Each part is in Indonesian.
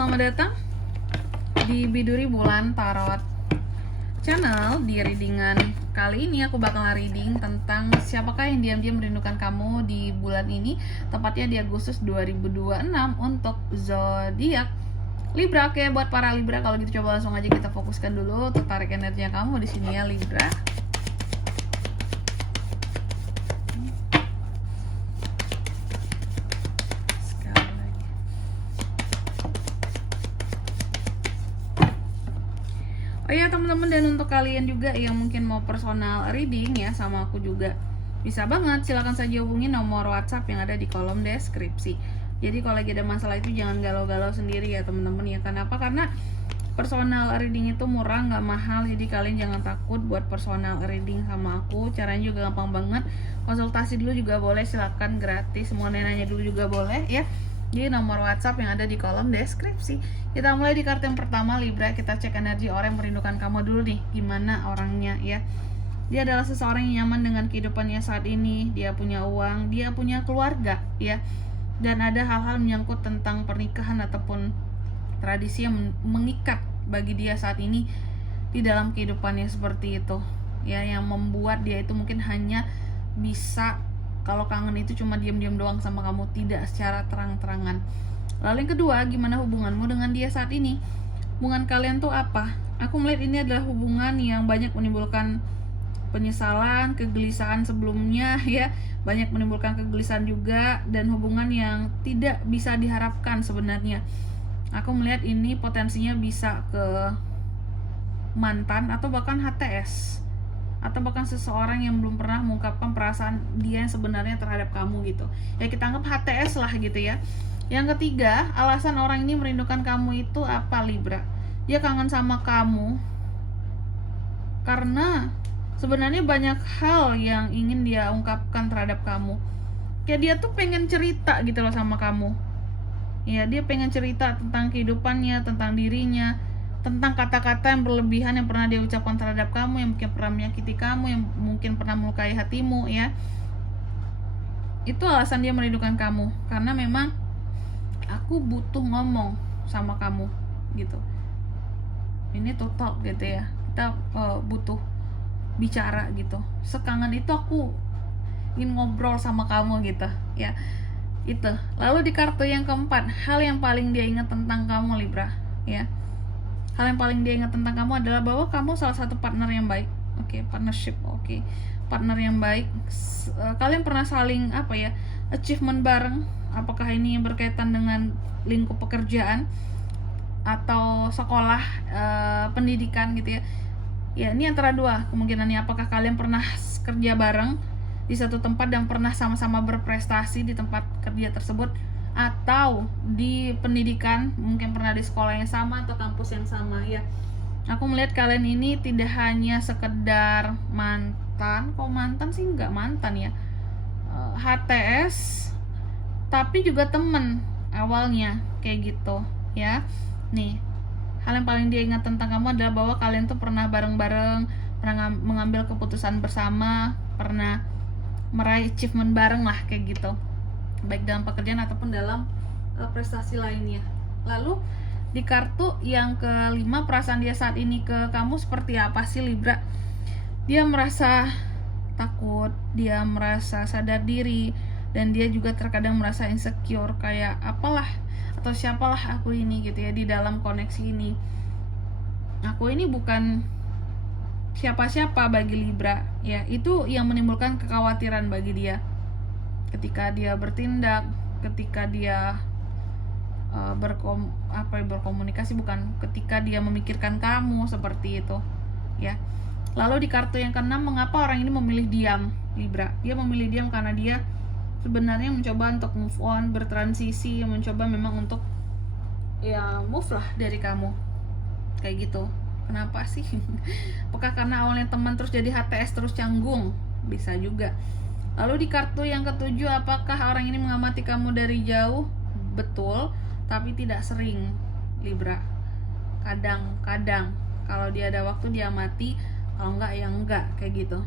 selamat datang di Biduri Bulan Tarot Channel. Di readingan kali ini aku bakal reading tentang siapakah yang diam-diam merindukan kamu di bulan ini, tepatnya di Agustus 2026 untuk zodiak Libra. Oke, buat para Libra, kalau gitu coba langsung aja kita fokuskan dulu untuk tarik energinya kamu di sini ya Libra. Oh ya teman-teman, dan untuk kalian juga yang mungkin mau personal reading ya sama aku juga, bisa banget, silahkan saja hubungi nomor WhatsApp yang ada di kolom deskripsi. Jadi kalau lagi ada masalah itu jangan galau-galau sendiri ya teman-teman ya. Kenapa? Karena personal reading itu murah, nggak mahal. Jadi kalian jangan takut buat personal reading sama aku. Caranya juga gampang banget. Konsultasi dulu juga boleh, silahkan gratis. Mau nanya dulu juga boleh ya. Jadi nomor WhatsApp yang ada di kolom deskripsi. Kita mulai di kartu yang pertama Libra. Kita cek energi orang yang merindukan kamu dulu nih. Gimana orangnya ya. Dia adalah seseorang yang nyaman dengan kehidupannya saat ini. Dia punya uang, dia punya keluarga ya. Dan ada hal-hal menyangkut tentang pernikahan ataupun tradisi yang mengikat bagi dia saat ini di dalam kehidupannya seperti itu ya, yang membuat dia itu mungkin hanya bisa, kalau kangen itu cuma diam-diam doang sama kamu, tidak secara terang-terangan. Lalu yang kedua, gimana hubunganmu dengan dia saat ini? Hubungan kalian tuh apa? Aku melihat ini adalah hubungan yang banyak menimbulkan penyesalan, kegelisahan sebelumnya ya, banyak menimbulkan kegelisahan juga, dan hubungan yang tidak bisa diharapkan sebenarnya. Aku melihat ini potensinya bisa ke mantan atau bahkan HTS, atau bahkan seseorang yang belum pernah mengungkapkan perasaan dia yang sebenarnya terhadap kamu gitu ya, kita anggap HTS lah gitu ya. Yang ketiga, alasan orang ini merindukan kamu itu apa Libra? Dia kangen sama kamu karena sebenarnya banyak hal yang ingin dia ungkapkan terhadap kamu. Kayak dia tuh pengen cerita gitu loh sama kamu ya, dia pengen cerita tentang kehidupannya, tentang dirinya, tentang kata-kata yang berlebihan yang pernah dia ucapkan terhadap kamu, yang mungkin pernah menyakiti kamu, yang mungkin pernah melukai hatimu ya. Itu alasan dia merindukan kamu, karena memang aku butuh ngomong sama kamu gitu. Ini to talk gitu ya, kita butuh bicara gitu. Sekangen itu aku ingin ngobrol sama kamu gitu ya. Itu. Lalu di kartu yang keempat, hal yang paling dia ingat tentang kamu Libra ya. Hal yang paling dia ingat tentang kamu adalah bahwa kamu salah satu partner yang baik. Oke, partnership. Oke. Partner yang baik. Kalian pernah saling achievement bareng. Apakah ini yang berkaitan dengan lingkup pekerjaan atau sekolah, pendidikan gitu ya. Ya, ini antara dua kemungkinannya. Apakah kalian pernah kerja bareng di satu tempat dan pernah sama-sama berprestasi di tempat kerja tersebut, atau di pendidikan mungkin pernah di sekolah yang sama atau kampus yang sama ya. Aku melihat kalian ini tidak hanya sekedar mantan, kok mantan sih nggak mantan ya, HTS, tapi juga temen awalnya kayak gitu ya. Nih, hal yang paling dia ingat tentang kamu adalah bahwa kalian tuh pernah bareng-bareng, pernah mengambil keputusan bersama, pernah meraih achievement bareng lah kayak gitu, baik dalam pekerjaan ataupun dalam prestasi lainnya. Lalu di kartu yang kelima, perasaan dia saat ini ke kamu seperti apa sih Libra? Dia merasa takut, dia merasa sadar diri, dan dia juga terkadang merasa insecure, kayak apalah atau siapalah aku ini gitu ya di dalam koneksi ini. Aku ini bukan siapa-siapa bagi Libra ya. Itu yang menimbulkan kekhawatiran bagi dia ketika dia bertindak, ketika dia berkomunikasi, bukan, ketika dia memikirkan kamu seperti itu ya. Lalu di kartu yang keenam, mengapa orang ini memilih diam Libra? Dia memilih diam karena dia sebenarnya mencoba untuk move on, bertransisi, mencoba memang untuk ya move lah dari kamu kayak gitu. Kenapa sih? Apakah karena awalnya teman terus jadi HTS terus canggung? Bisa juga. Lalu di kartu yang ketujuh, apakah orang ini mengamati kamu dari jauh? Betul, tapi tidak sering Libra. Kadang-kadang kalau dia ada waktu dia amati, kalau enggak ya enggak kayak gitu.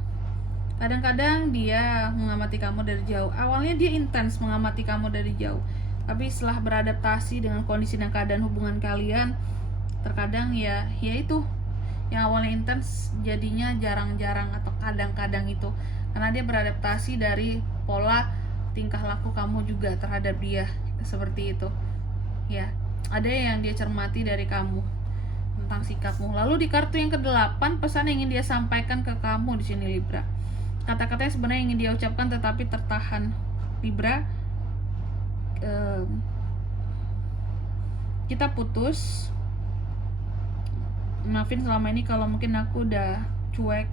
Kadang-kadang dia mengamati kamu dari jauh. Awalnya dia intens mengamati kamu dari jauh, Tapi setelah beradaptasi dengan kondisi dan keadaan hubungan kalian, terkadang ya itu yang awalnya intens jadinya jarang-jarang atau kadang-kadang itu, karena dia beradaptasi dari pola tingkah laku kamu juga terhadap dia, seperti itu ya. Ada yang dia cermati dari kamu tentang sikapmu. Lalu di kartu yang ke-8, pesan yang ingin dia sampaikan ke kamu di sini Libra. Kata-katanya sebenarnya ingin dia ucapkan tetapi tertahan Libra. Kita putus, maafin selama ini kalau mungkin aku udah cuek,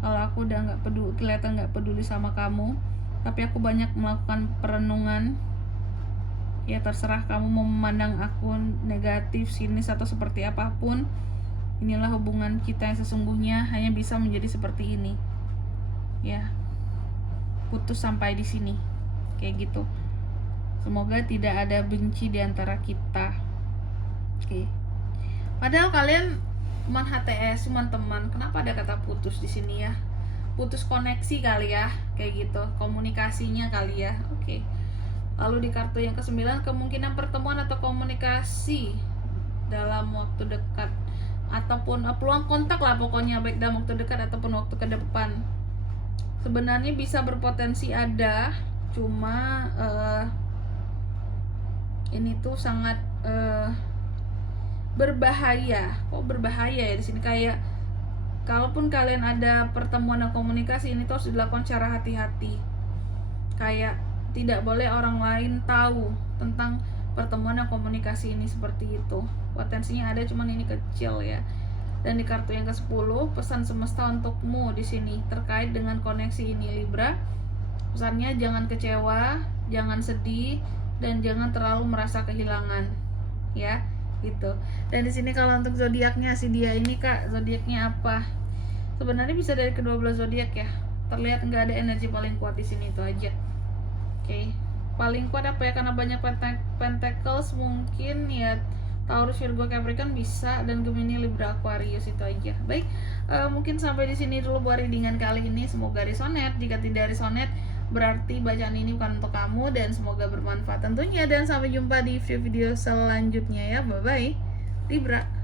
kalau aku udah kelihatan nggak peduli sama kamu, tapi aku banyak melakukan perenungan. Ya terserah kamu mau memandang aku negatif, sinis atau seperti apapun. Inilah hubungan kita yang sesungguhnya, hanya bisa menjadi seperti ini. Ya, putus sampai di sini, kayak gitu. Semoga tidak ada benci di antara kita. Oke. Padahal kalian teman HTS, teman, kenapa ada kata putus di sini ya? Putus koneksi kali ya, kayak gitu. Komunikasinya kali ya. Oke. Lalu di kartu yang ke-9, kemungkinan pertemuan atau komunikasi dalam waktu dekat, ataupun peluang kontak lah pokoknya, baik dalam waktu dekat ataupun waktu ke depan. Sebenarnya bisa berpotensi ada, cuma ini tuh sangat berbahaya. Kok berbahaya ya di sini? Kayak kalaupun kalian ada pertemuan dan komunikasi, ini tuh harus dilakukan secara hati-hati. Kayak tidak boleh orang lain tahu tentang pertemuan dan komunikasi ini, seperti itu. Potensinya ada, cuman ini kecil ya. Dan di kartu yang ke-10, pesan semesta untukmu di sini terkait dengan koneksi ini Libra. Pesannya jangan kecewa, jangan sedih, dan jangan terlalu merasa kehilangan, ya, gitu. Dan di sini kalau untuk zodiaknya si dia ini Kak, zodiaknya apa? Sebenarnya bisa dari kedua belah zodiak ya. Terlihat nggak ada energi paling kuat di sini, itu aja. Oke. Paling kuat apa ya? Karena banyak pentacles, mungkin ya Taurus, Virgo, Capricorn bisa, dan Gemini, Libra, Aquarius, itu aja. Baik, mungkin sampai di sini dulu buat readingan kali ini. Semoga resonate. Jika tidak resonate, berarti bacaan ini bukan untuk kamu, dan semoga bermanfaat tentunya. Dan sampai jumpa di video-video selanjutnya ya. Bye bye Libra.